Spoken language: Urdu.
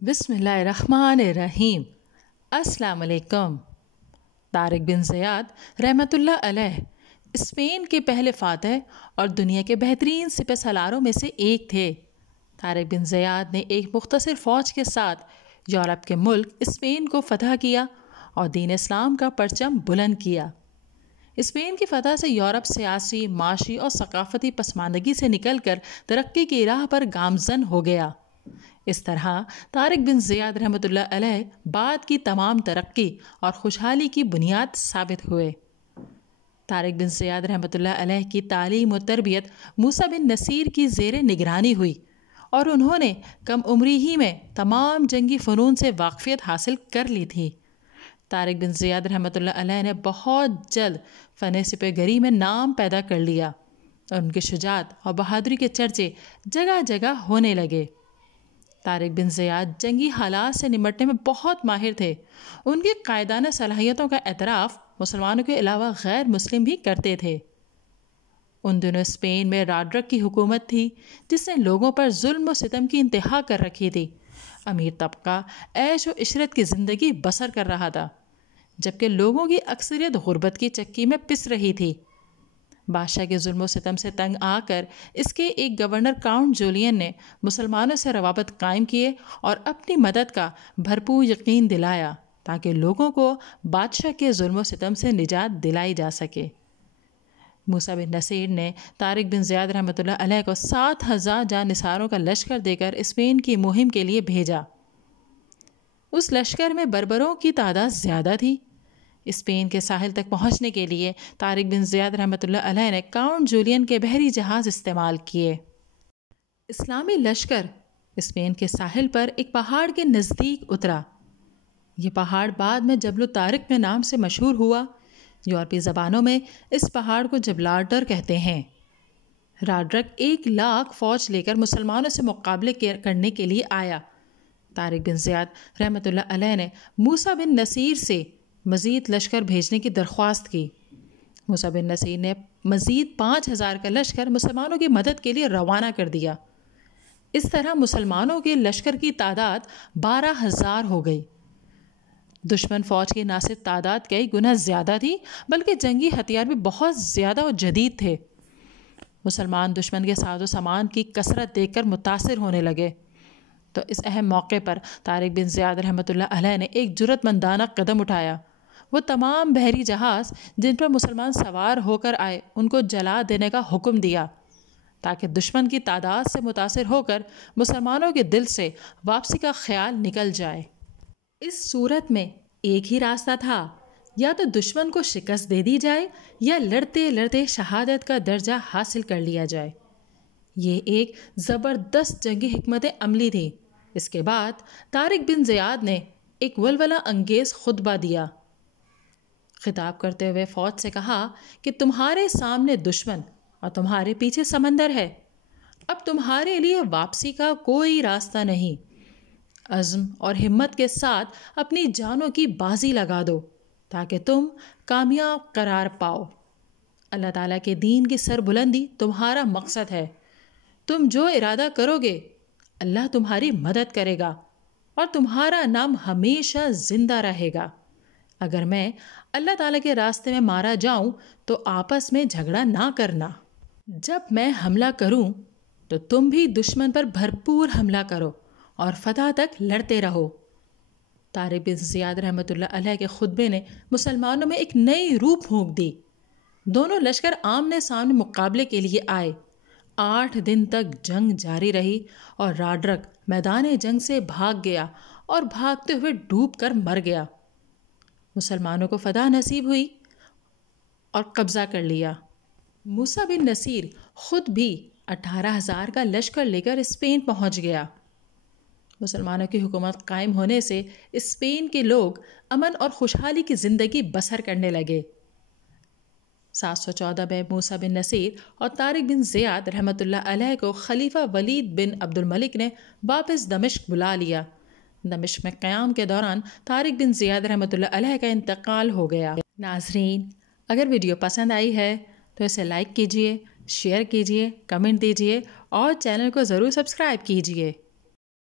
بسم اللہ الرحمن الرحیم۔ السلام علیکم۔ طارق بن زیاد رحمۃ اللہ علیہ اسپین کے پہلے فاتح اور دنیا کے بہترین سپہ سالاروں میں سے ایک تھے۔ طارق بن زیاد نے ایک مختصر فوج کے ساتھ یورپ کے ملک اسپین کو فتح کیا اور دین اسلام کا پرچم بلند کیا۔ اسپین کی فتح سے یورپ سیاسی، معاشی اور ثقافتی پسماندگی سے نکل کر ترقی کی راہ پر گامزن ہو گیا۔ اس طرح طارق بن زیاد رحمۃ اللہ علیہ بعد کی تمام ترقی اور خوشحالی کی بنیاد ثابت ہوئے۔ طارق بن زیاد رحمۃ اللہ علیہ کی تعلیم و تربیت موسیٰ بن نصیر کی زیر نگرانی ہوئی اور انہوں نے کم عمری ہی میں تمام جنگی فنون سے واقفیت حاصل کر لی تھی۔ طارق بن زیاد رحمۃ اللہ علیہ نے بہت جلد فن سپہ گری میں نام پیدا کر لیا اور ان کی شجاعت اور بہادری کے چرچے جگہ جگہ ہونے لگے۔ طارق بن زیاد جنگی حالات سے نمٹنے میں بہت ماہر تھے۔ ان کی قائدانہ صلاحیتوں کا اعتراف مسلمانوں کے علاوہ غیر مسلم بھی کرتے تھے۔ ان دنوں اسپین میں راڈرک کی حکومت تھی جس نے لوگوں پر ظلم و ستم کی انتہا کر رکھی تھی۔ امیر طبقہ عیش و عشرت کی زندگی بسر کر رہا تھا جبکہ لوگوں کی اکثریت غربت کی چکی میں پس رہی تھی۔ بادشاہ کے ظلم و ستم سے تنگ آ کر اس کے ایک گورنر کاؤنٹ جولین نے مسلمانوں سے روابط قائم کیے اور اپنی مدد کا بھرپور یقین دلایا تاکہ لوگوں کو بادشاہ کے ظلم و ستم سے نجات دلائی جا سکے۔ موسیٰ بن نصیر نے طارق بن زیاد رحمۃ اللہ علیہ کو 7,000 جانثاروں کا لشکر دے کر اسپین کی مہم کے لیے بھیجا۔ اس لشکر میں بربروں کی تعداد زیادہ تھی۔ اسپین کے ساحل تک پہنچنے کے لیے طارق بن زیاد رحمۃ اللہ علیہ نے کاؤنٹ جولین کے بحری جہاز استعمال کیے۔ اسلامی لشکر اسپین کے ساحل پر ایک پہاڑ کے نزدیک اترا۔ یہ پہاڑ بعد میں جبل طارق میں نام سے مشہور ہوا۔ یورپی زبانوں میں اس پہاڑ کو جبلارٹر کہتے ہیں۔ راڈرک 1,00,000 فوج لے کر مسلمانوں سے مقابلے کرنے کے لیے آیا۔ طارق بن زیاد رحمۃ اللہ علیہ نے موسیٰ بن نصیر سے مزید لشکر بھیجنے کی درخواست کی۔ موسیٰ بن نصیر نے مزید 5,000 کا لشکر مسلمانوں کی مدد کے لیے روانہ کر دیا۔ اس طرح مسلمانوں کے لشکر کی تعداد 12,000 ہو گئی۔ دشمن فوج کی نہ صرف تعداد کئی گنا زیادہ تھی بلکہ جنگی ہتھیار بھی بہت زیادہ اور جدید تھے۔ مسلمان دشمن کے ساز و سامان کی کثرت دیکھ کر متاثر ہونے لگے تو اس اہم موقع پر طارق بن زیاد رحمۃ اللہ علیہ نے ایک جرأت مندانہ قدم اٹھایا۔ وہ تمام بحری جہاز جن پر مسلمان سوار ہو کر آئے ان کو جلا دینے کا حکم دیا تاکہ دشمن کی تعداد سے متاثر ہو کر مسلمانوں کے دل سے واپسی کا خیال نکل جائے۔ اس صورت میں ایک ہی راستہ تھا، یا تو دشمن کو شکست دے دی جائے یا لڑتے لڑتے شہادت کا درجہ حاصل کر لیا جائے۔ یہ ایک زبردست جنگی حکمت عملی تھی۔ اس کے بعد طارق بن زیاد نے ایک ولولہ انگیز خطبہ دیا۔ خطاب کرتے ہوئے فوج سے کہا کہ تمہارے سامنے دشمن اور تمہارے پیچھے سمندر ہے۔ اب تمہارے لیے واپسی کا کوئی راستہ نہیں۔ عزم اور ہمت کے ساتھ اپنی جانوں کی بازی لگا دو تاکہ تم کامیاب قرار پاؤ۔ اللہ تعالیٰ کے دین کی سربلندی تمہارا مقصد ہے۔ تم جو ارادہ کرو گے اللہ تمہاری مدد کرے گا اور تمہارا نام ہمیشہ زندہ رہے گا۔ اگر میں اللہ تعالیٰ کے راستے میں مارا جاؤں تو آپس میں جھگڑا نہ کرنا۔ جب میں حملہ کروں تو تم بھی دشمن پر بھرپور حملہ کرو اور فتح تک لڑتے رہو۔ طارق بن زیاد رحمۃ اللہ علیہ کے خطبے نے مسلمانوں میں ایک نئی روح پھونک دی۔ دونوں لشکر آمنے سامنے مقابلے کے لیے آئے۔ 8 دن تک جنگ جاری رہی اور راڈرک میدان جنگ سے بھاگ گیا اور بھاگتے ہوئے ڈوب کر مر گیا۔ مسلمانوں کو فتح نصیب ہوئی اور قبضہ کر لیا۔ موسیٰ بن نصیر خود بھی 18,000 کا لشکر لے کر اسپین پہنچ گیا۔ مسلمانوں کی حکومت قائم ہونے سے اسپین کے لوگ امن اور خوشحالی کی زندگی بسر کرنے لگے۔ 714 میں موسیٰ بن نصیر اور طارق بن زیاد رحمۃ اللہ علیہ کو خلیفہ ولید بن عبد الملک نے واپس دمشق بلا لیا۔ دمشق میں قیام کے دوران طارق بن زیاد رحمۃ اللہ علیہ کا انتقال ہو گیا۔ ناظرین، اگر ویڈیو پسند آئی ہے تو اسے لائک کیجئے، شیئر کیجئے، کمنٹ دیجئے اور چینل کو ضرور سبسکرائب کیجئے۔